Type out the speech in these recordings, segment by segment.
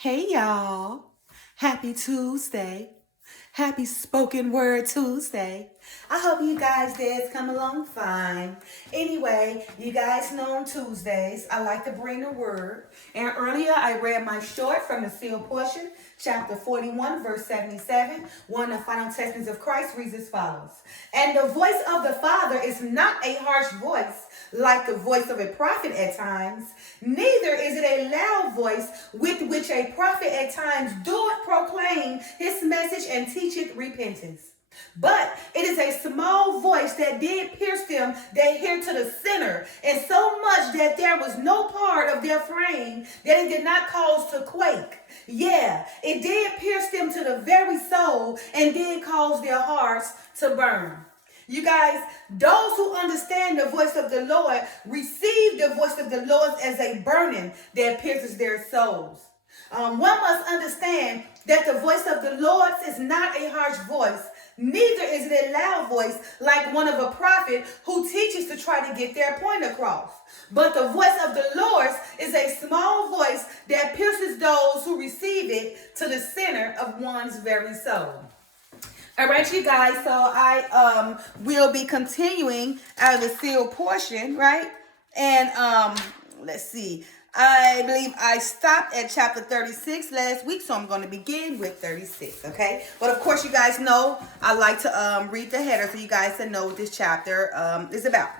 Hey y'all. Happy Tuesday. Happy Spoken Word Tuesday. I hope you guys days come along fine. Anyway, you guys know on Tuesdays I like to bring the word. And earlier I read my short from the sealed portion, chapter 41, verse 77. One of the final testaments of Christ reads as follows. And the voice of the Father is not a harsh voice like the voice of a prophet at times, neither is it a loud voice with which a prophet at times doeth proclaim his message and teacheth repentance. But it is a small voice that did pierce them that hear to the sinner, and so much that there was no part of their frame that it did not cause to quake. Yeah, it did pierce them to the very soul and did cause their hearts to burn. You guys, those who understand the voice of the Lord receive the voice of the Lord as a burning that pierces their souls. One must understand that the voice of the Lord is not a harsh voice, neither is it a loud voice like one of a prophet who teaches to try to get their point across. But the voice of the Lord is a small voice that pierces those who receive it to the center of one's very soul. All right, you guys, so I will be continuing out of the sealed portion, right? And let's see. I believe I stopped at chapter 36 last week, so I'm going to begin with 36, okay? But of course, you guys know I like to read the header so you guys can know what this chapter is about.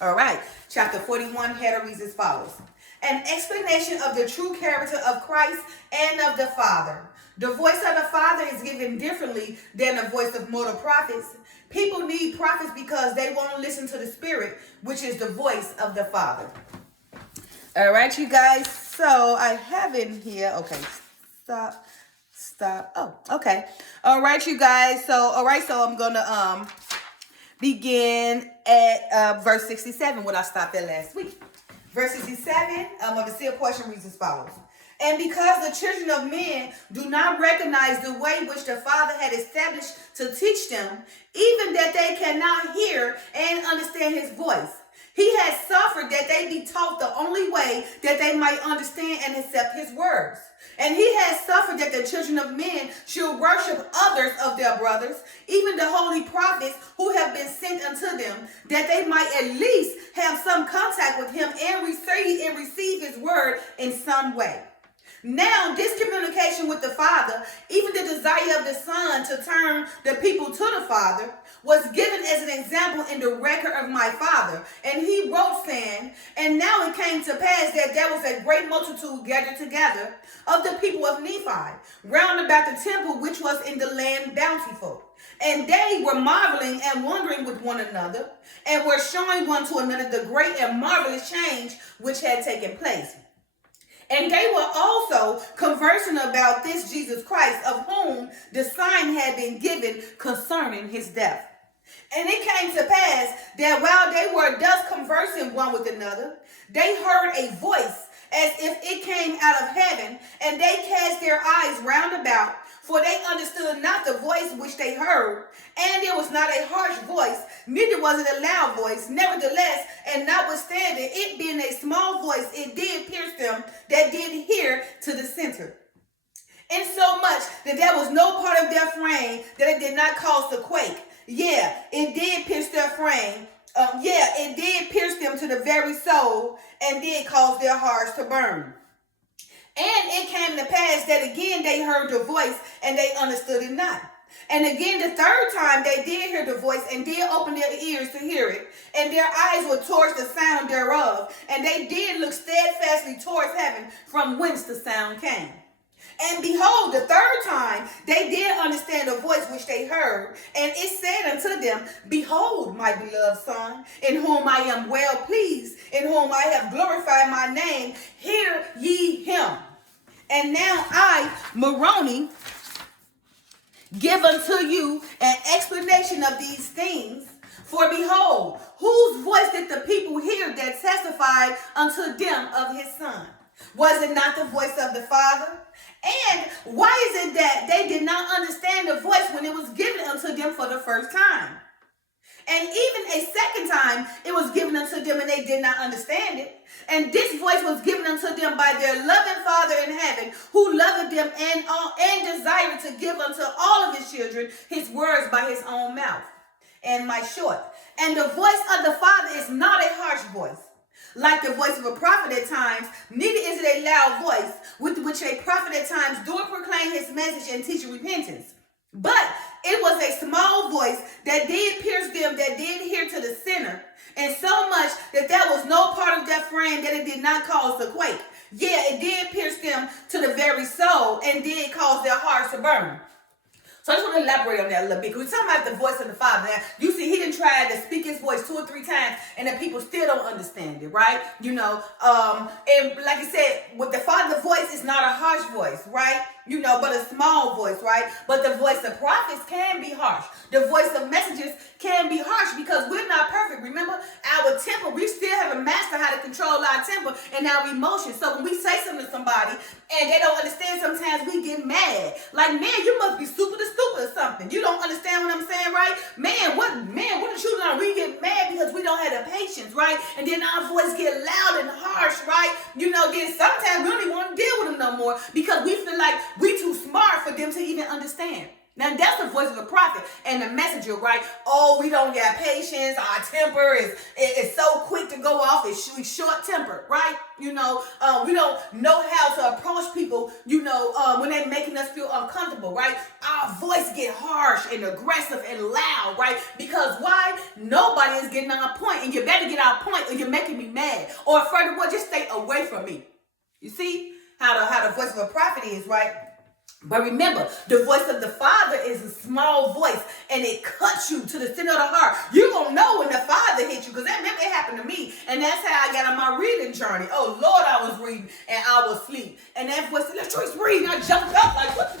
All right, chapter 41 header reads as follows. An explanation of the true character of Christ and of the Father. The voice of the Father is given differently than the voice of mortal prophets. People need prophets because they won't listen to the Spirit, which is the voice of the Father. All right, you guys. So I have in here. Okay, stop. Oh, okay. All right, you guys. So I'm gonna begin at verse 67, what I stopped at last week. Verse 67 of the sealed portion reads as follows. And because the children of men do not recognize the way which the Father had established to teach them, even that they cannot hear and understand his voice, he has suffered that they be taught the only way that they might understand and accept his words. And he has suffered that the children of men should worship others of their brothers, even the holy prophets who have been sent unto them, that they might at least have some contact with him and receive his word in some way. Now, this communication with the Father, even the desire of the Son to turn the people to the Father, was given as an example in the record of my Father. And he wrote, saying, and now it came to pass that there was a great multitude gathered together of the people of Nephi, round about the temple which was in the land bountiful. And they were marveling and wondering with one another, and were showing one to another the great and marvelous change which had taken place. And they were also conversing about this Jesus Christ, of whom the sign had been given concerning his death. And it came to pass that while they were thus conversing one with another, they heard a voice as if it came out of heaven, and they cast their eyes round about, for they understood not the voice which they heard, and it was not a harsh voice, neither was it a loud voice. Nevertheless, and notwithstanding, it being a small voice, it did pierce them that did hear to the center. And so much that there was no part of their frame that it did not cause to quake. Yeah, it did pierce their frame. It did pierce them to the very soul and did cause their hearts to burn. And it came to pass that again they heard the voice and they understood it not. And again the third time they did hear the voice and did open their ears to hear it. And their eyes were towards the sound thereof. And they did look steadfastly towards heaven from whence the sound came. And behold, the third time they did understand the voice which they heard. And it said unto them, behold, my beloved Son, in whom I am well pleased, in whom I have glorified my name, hear ye him. And now I, Moroni, give unto you an explanation of these things. For behold, whose voice did the people hear that testified unto them of his Son? Was it not the voice of the Father? And why is it that they did not understand the voice when it was given unto them for the first time? And even a second time it was given unto them and they did not understand it. And this voice was given unto them by their loving Father in heaven heaven, who loveth them and desired to give unto all of his children his words by his own mouth. And my short. And the voice of the Father is not a harsh voice, like the voice of a prophet at times, neither is it a loud voice, with which a prophet at times doeth proclaim his message and teach repentance. But it was a small voice that did pierce them that did hear to the sinner, and so much that there was no part of their frame that it did not cause to quake. Yeah, it did pierce them to the very soul, and did cause their hearts to burn. So I just want to elaborate on that a little bit. Because we're talking about the voice of the Father. Now, you see, he didn't try to speak his voice 2 or 3 times, and the people still don't understand it, right? And like I said, with the Father's voice, it's not a harsh voice, right? But a small voice, right? But the voice of prophets can be harsh. The voice of messengers can be harsh because we're not perfect. Remember, our temper, we still haven't mastered how to control our temper and our emotions. So when we say something to somebody and they don't understand, sometimes we get mad. Like, man, you must be stupid or something. You don't understand what I'm saying, right? What the truth is, we get mad because we don't have the patience, right? And then our voice get loud and harsh, right? Then sometimes we don't even want to deal with them no more because we feel like we too smart for them to even understand. Now, that's the voice of the prophet and the messenger, right? Oh, we don't got patience. Our temper is so quick to go off. It's short-tempered, right? We don't know how to approach people, when they're making us feel uncomfortable, right? Our voice get harsh and aggressive and loud, right? Because why? Nobody is getting our point, and you better get our point or you're making me mad. Or furthermore, just stay away from me. You see how the voice of a prophet is, right? But remember, the voice of the Father is a small voice, and it cuts you to the center of the heart. You're going to know when the Father hit you, because that happened to me, and that's how I got on my reading journey. Oh, Lord, I was reading, and I was asleep. And that voice said, let's just read. And I jumped up like, what?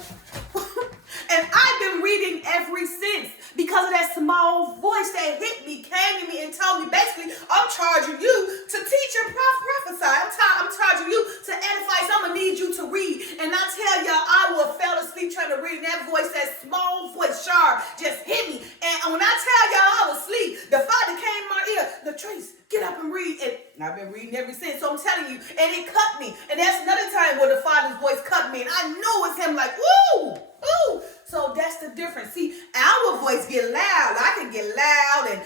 And I've been reading ever since because of that small voice that hit me, came to me, and told me, basically, I'm charging you to teach and prophesy. I'm charging you to edify. So I'm going to need you to read. And I tell y'all, I will fell asleep trying to read. And that voice, that small voice, sharp, just hit me. And when I tell y'all I was asleep, the Father came in my ear, Latrice, get up and read. And I've been reading ever since. So I'm telling you, and it cut me. And that's another time where the Father's voice cut me. And I knew it was him, like, woo, ooh. So that's the difference. See, our voice get loud. I can get loud and,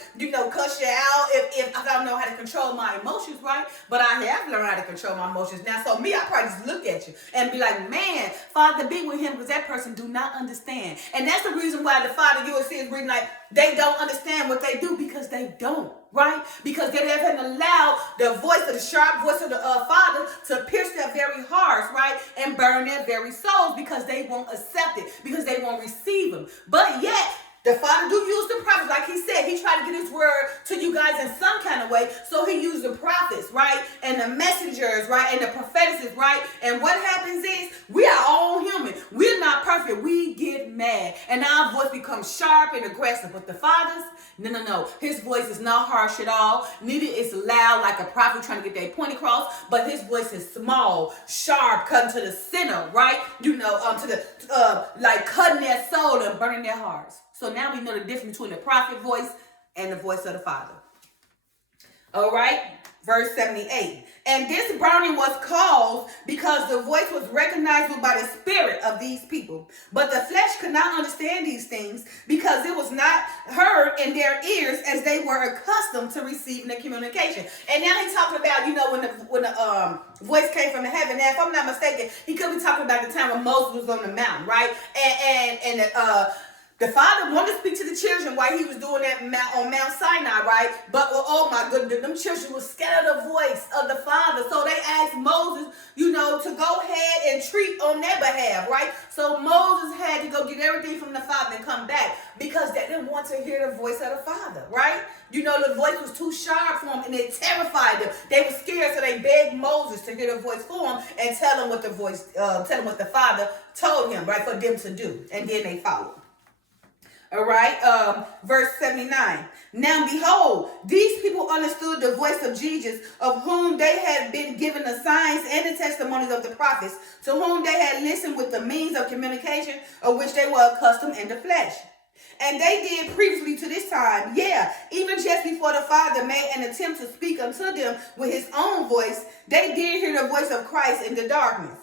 cuss you out if I don't know how to control my emotions, right? But I have learned how to control my emotions now. So I probably just look at you and be like, man, Father, be with him because that person do not understand. And that's the reason why the Father, you will see is reading like they don't understand what they do because they don't, right? Because they haven't allowed the voice of the sharp voice of the Father to pierce their very hearts, right? And burn their very souls because they won't accept it, because they won't receive them. But yet, the Father do use the prophets. Like he said, he tried to get his word to you guys in some kind of way. So he used the prophets, right? And the messengers, right? And the prophetesses, right? And what happens is we are all human. We're not perfect. We get mad. And our voice becomes sharp and aggressive. But the Father's, no. His voice is not harsh at all. Neither is loud like a prophet trying to get their point across. But his voice is small, sharp, cutting to the center, right? Like cutting their soul and burning their hearts. So now we know the difference between the prophet voice and the voice of the Father. All right, verse 78. And this burning was caused because the voice was recognizable by the spirit of these people. But the flesh could not understand these things because it was not heard in their ears as they were accustomed to receiving the communication. And now he's talking about, when the voice came from the heaven. Now, if I'm not mistaken, he could be talking about the time when Moses was on the mountain, right? And the Father wanted to speak to the children while he was doing that on Mount Sinai, right? But, oh my goodness, them children were scared of the voice of the Father. So they asked Moses, to go ahead and treat on their behalf, right? So Moses had to go get everything from the Father and come back because they didn't want to hear the voice of the Father, right? The voice was too sharp for them and it terrified them. They were scared, so they begged Moses to hear the voice for them and tell them what the Father told him, right, for them to do. And then they followed. All right, verse 79. Now behold, these people understood the voice of Jesus, of whom they had been given the signs and the testimonies of the prophets, to whom they had listened with the means of communication of which they were accustomed in the flesh. And they did previously to this time, even just before the Father made an attempt to speak unto them with his own voice, they did hear the voice of Christ in the darkness.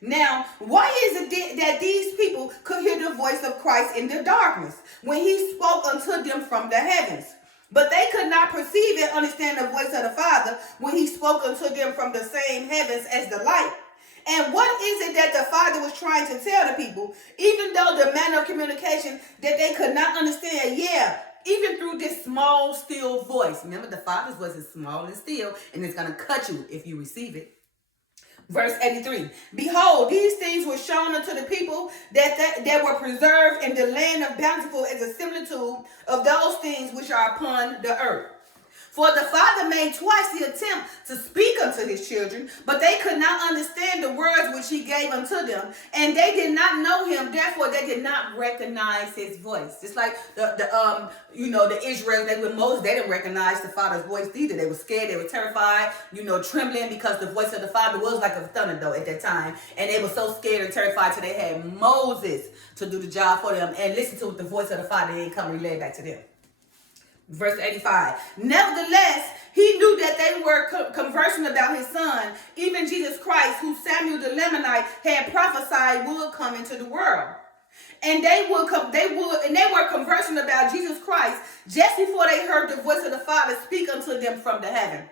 Now, why is it that these people could hear the voice of Christ in the darkness when he spoke unto them from the heavens? But they could not perceive and understand the voice of the Father when he spoke unto them from the same heavens as the light. And what is it that the Father was trying to tell the people, even though the manner of communication that they could not understand? Yeah, even through this small, still voice. Remember, the Father's voice is small and still, and it's going to cut you if you receive it. Verse 83, behold, these things were shown unto the people that were preserved in the land of bountiful as a similitude of those things which are upon the earth. For the Father made twice the attempt to speak unto his children, but they could not understand the words which he gave unto them, and they did not know him, therefore they did not recognize his voice. Just like the Israel, they with Moses, they didn't recognize the Father's voice either. They were scared, they were terrified, trembling, because the voice of the Father was like a thunder at that time, and they were so scared and terrified till they had Moses to do the job for them and listen to what the voice of the Father didn't come and relay back to them. Verse 85, nevertheless, he knew that they were conversing about his son, even Jesus Christ, who Samuel the Lamanite had prophesied would come into the world. And they were conversing about Jesus Christ just before they heard the voice of the Father speak unto them from the heaven.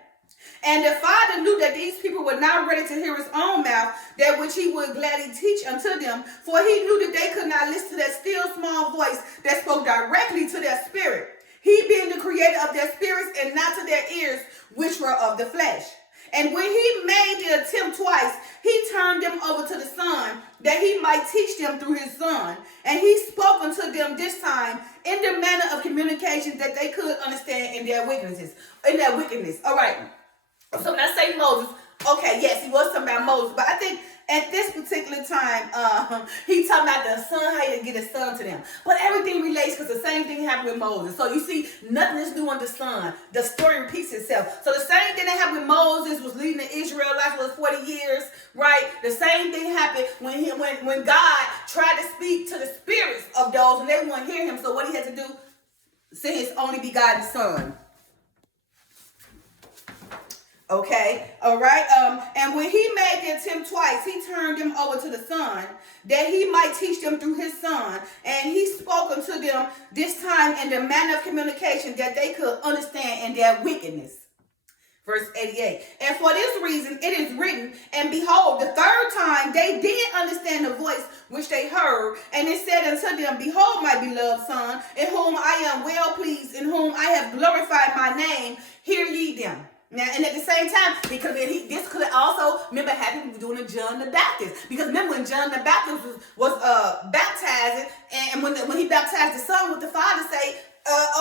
And the Father knew that these people were not ready to hear his own mouth, that which he would gladly teach unto them, for he knew that they could not listen to that still small voice that spoke directly to their spirit, he being the creator of their spirits and not to their ears, which were of the flesh. And when he made the attempt twice, he turned them over to the Son, that he might teach them through his Son. And he spoke unto them this time in the manner of communication that they could understand in their wickedness. All right. So when I say Moses, okay, yes, he was talking about Moses, but I think at this particular time, he talking about the son, how to get his son to them. But everything relates, because the same thing happened with Moses. So you see, nothing is new under the sun. The story repeats itself. So the same thing that happened with Moses was leading the Israelites for 40 years, right? The same thing happened when God tried to speak to the spirits of those, and they wouldn't hear him. So what he had to do? Send his only begotten son. Okay, all right. And when he made the attempt twice, he turned them over to the Son, that he might teach them through his Son. And he spoke unto them this time in the manner of communication that they could understand in their wickedness. Verse 88. And for this reason it is written, and behold, the third time they did understand the voice which they heard, and it said unto them, behold, my beloved Son, in whom I am well pleased, in whom I have glorified my name, hear ye them. Now, and at the same time, because this could also, remember, happened during John the Baptist. Because remember when John the Baptist was baptizing, and when he baptized the Son, what the Father say,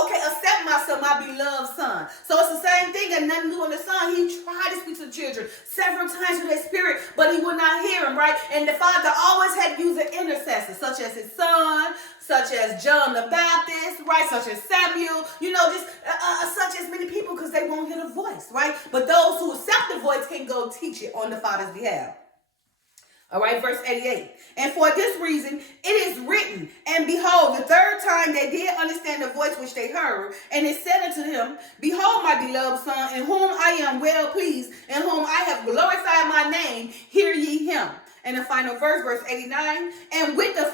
okay, accept my son, my beloved son. So it's the same thing, and nothing new in the Son. He tried to speak to the children several times with their spirit, but he would not hear him, right? And the Father always had to use an intercessor, such as his Son, such as John the Baptist, right? Such as Samuel, just such as many people, because they won't hear the voice, right? But those who accept the voice can go teach it on the Father's behalf. All right, verse 88. And for this reason, it is written, and behold, the third time they did understand the voice which they heard, and it said unto him, behold, my beloved Son, in whom I am well pleased, in whom I have glorified my name, hear ye him. And the final verse 89, and with this,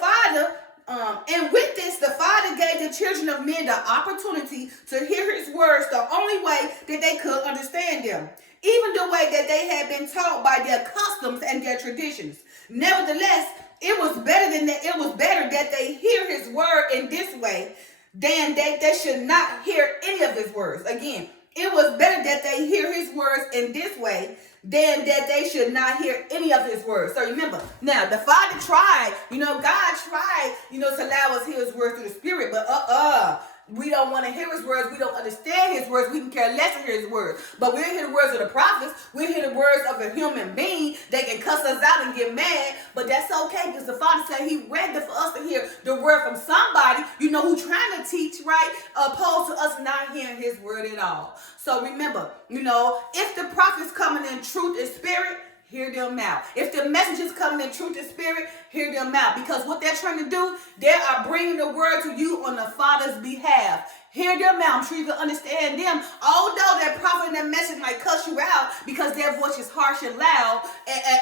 the Father gave the children of men the opportunity to hear his words the only way that they could understand them, even the way that they had been taught by their customs and their traditions. Nevertheless, it was better that they hear his word in this way than that they should not hear any of his words. Again, it was better that they hear his words in this way than that they should not hear any of his words. So remember, now the Father tried, God tried, to allow us to hear his words through the Spirit, but we don't want to hear his words. We don't understand his words. We can care less to hear his words. But we'll hear the words of the prophets. We'll hear the words of a human being. They can cuss us out and get mad. But that's okay, because the Father said he ready for us to hear the word from somebody, who trying to teach, right? Opposed to us not hearing his word at all. So remember, if the prophet's coming in truth and spirit, hear them out. If the messages come in truth and spirit, hear them out. Because what they're trying to do, they are bringing the word to you on the Father's behalf. Hear them out. I'm sure you can understand them. Although that prophet and that message might cuss you out because their voice is harsh and loud,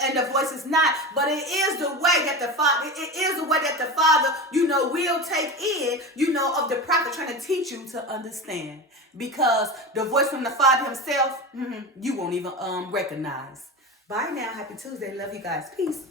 and the voice is not. But it is the way that the Father, will take in, of the prophet trying to teach you to understand. Because the voice from the Father himself, you won't even recognize. Bye now. Happy Tuesday. Love you guys. Peace.